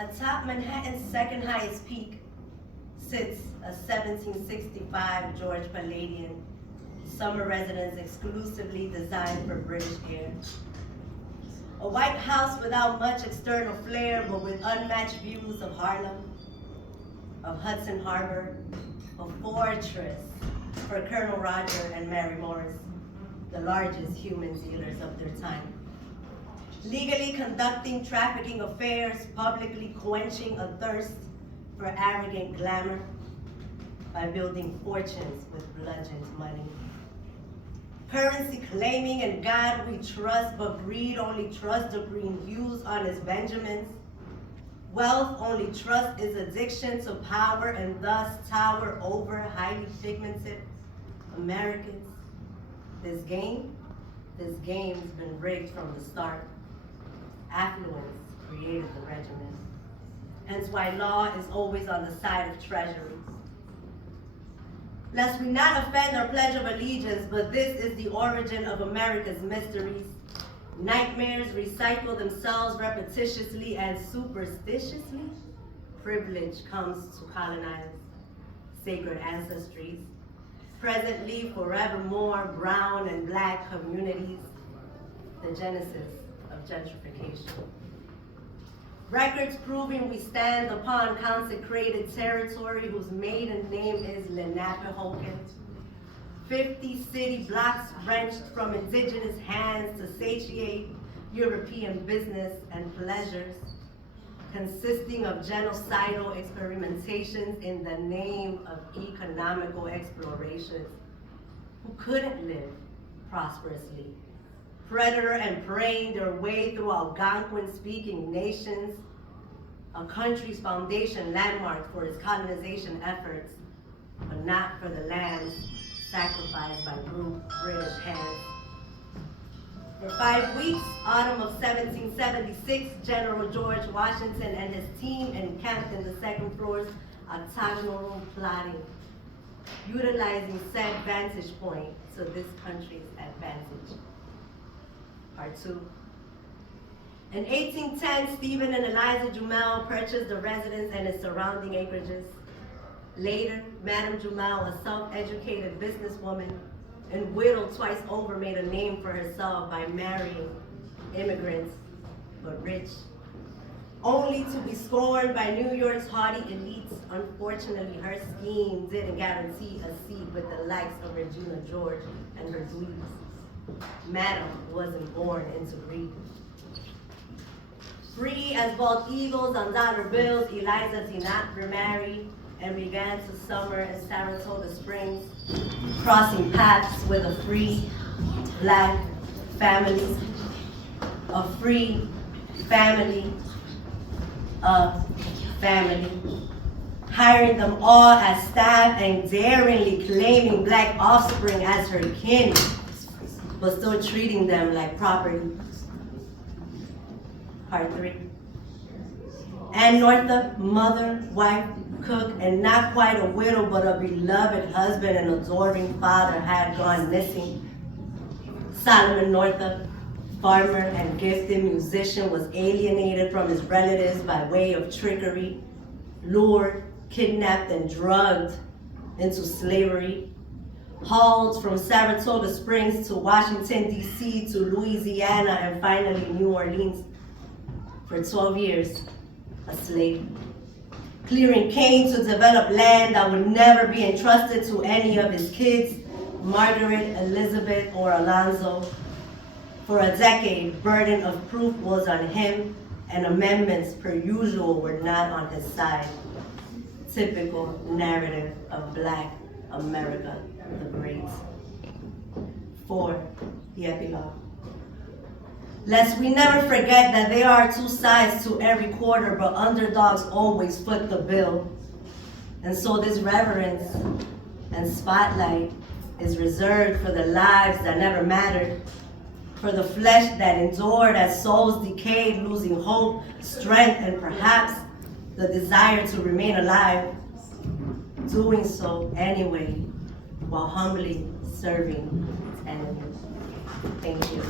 Atop Manhattan's second highest peak sits a 1765 George Palladian summer residence exclusively designed for British air. A white house without much external flair, but with unmatched views of Harlem, of Hudson Harbor, a fortress for Colonel Roger and Mary Morris, the largest human dealers of their time. Legally conducting trafficking affairs, publicly quenching a thirst for arrogant glamour by building fortunes with bludgeoned money. Currency claiming in God we trust, but greed only trusts the green hues on his Benjamins. Wealth only trusts its addiction to power and thus tower over highly pigmented Americans. This game's been rigged from the start. Affluence created the regimen. Hence why law is always on the side of treasury. Lest we not offend our Pledge of Allegiance, but this is the origin of America's mysteries. Nightmares recycle themselves repetitiously and superstitiously. Privilege comes to colonize sacred ancestries. Presently, forevermore, brown and black communities, the genesis of gentrification. Records proving we stand upon consecrated territory whose maiden name is Lenapehoking. 50 city blocks wrenched from indigenous hands to satiate European business and pleasures, consisting of genocidal experimentations in the name of economical explorations, who couldn't live prosperously. Predator and preying their way through Algonquin-speaking nations, a country's foundation landmark for its colonization efforts, but not for the lands sacrificed by brute British hands. For 5 weeks, autumn of 1776, General George Washington and his team encamped in the second floor's octagonal room plotting, utilizing said vantage point to this country's advantage. Part 2. In 1810, Stephen and Eliza Jumel purchased the residence and its surrounding acreages. Later, Madame Jumel, a self-educated businesswoman and widowed twice over, made a name for herself by marrying immigrants, but rich, only to be scorned by New York's haughty elites. Unfortunately, her scheme didn't guarantee a seat with the likes of Regina George and her dweebs. Madam wasn't born into greed. Free as bald eagles on dollar bills, Eliza did not remarry and began to summer in Saratoga Springs, crossing paths with a free black family, a free family, hiring them all as staff and daringly claiming black offspring as her kin, but still treating them like property. Part 3. Ann Northup, mother, wife, cook, and not quite a widow, but a beloved husband and adoring father, had gone missing. Solomon Northup, farmer and gifted musician, was alienated from his relatives by way of trickery, lured, kidnapped, and drugged into slavery, hauled from Saratoga Springs to Washington, D.C., to Louisiana, and finally New Orleans. For 12 years, a slave. Clearing cane to develop land that would never be entrusted to any of his kids, Margaret, Elizabeth, or Alonzo. For a decade, burden of proof was on him, and amendments, per usual, were not on his side. Typical narrative of Black America the Great. 4. The epilogue. Lest we never forget that there are two sides to every quarter, but underdogs always foot the bill. And so this reverence and spotlight is reserved for the lives that never mattered, for the flesh that endured as souls decayed, losing hope, strength, and perhaps the desire to remain alive, doing so anyway, while humbly serving its enemies. Thank you.